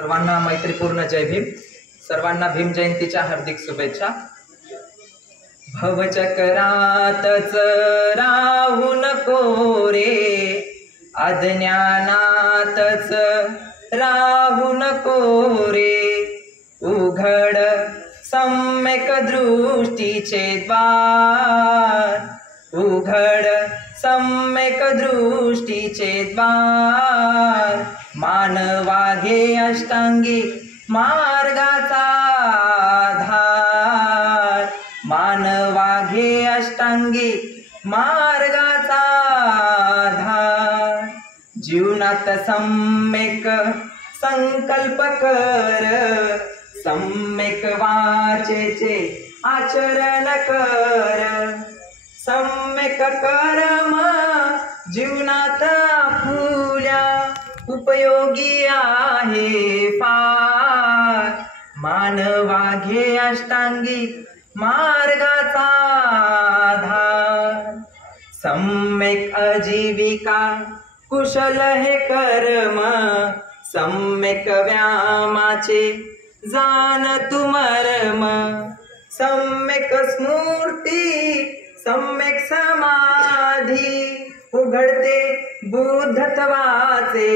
सर्वांना मैत्रीपूर्ण जय भीम। सर्वांना भीम जयंतीच्या हार्दिक शुभेच्छा। भवचक्रातच राहू नको रे, अज्ञानातच राहू नको रे, उघड सम्यक दृष्टीचे द्वार, उघड सम्यक दृष्टीचे द्वार, मानवा घे अष्टांगी मार्गाचा आधार, मानवा घे अष्टांगी मार्गाचा आधार, जीवनात सम्यक संकल्प कर, सम्यक वाचेचे आचरण कर, सम्यक कर्म जीवनात आपल्या उपयोगी आहे फार, मानवा घे अष्टांगी मार्गाचा आधार, सम्यक आजीविका कुशल हे कर्म, सम्यक व्यायामाचे जाण तू मर्म, सम्यक स्मृती सम्यक समाधी, उघडते बुद्धत्वाचे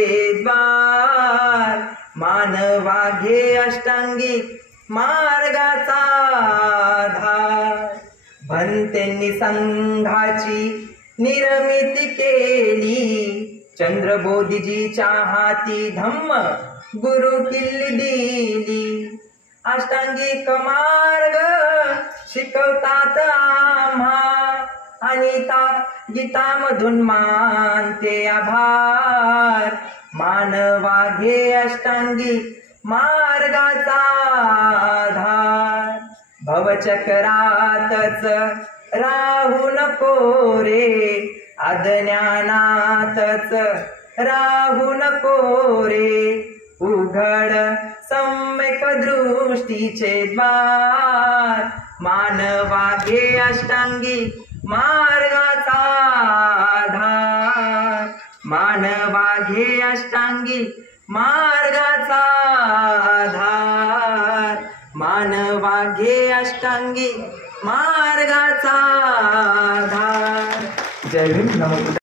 द्वार, मानवा घे अष्टांगी मार्गाचा आधार, भंतेंनी संघाची निर्मिती केली, चंद्रबोधीजीच्या हाती धम्म गुरु किल्ली दिली, अष्टांगिक मार्ग शिकवतात आम्हा, अनिता गीतामधून मानते आभार, मानवा घे अष्टांगी मार्गाचा आधार, भवचक्रातच राहू नको रे, अज्ञानातच राहू नको रे, उघड सम्यक दृष्टीचे द्वार, मानवा घे अष्टांगी मार्गाचा आधार, मानवा घे अष्टांगी मार्गाचा आधार, मानवा घे अष्टांगी मार्गाचा आधार। जय भीम। नमो।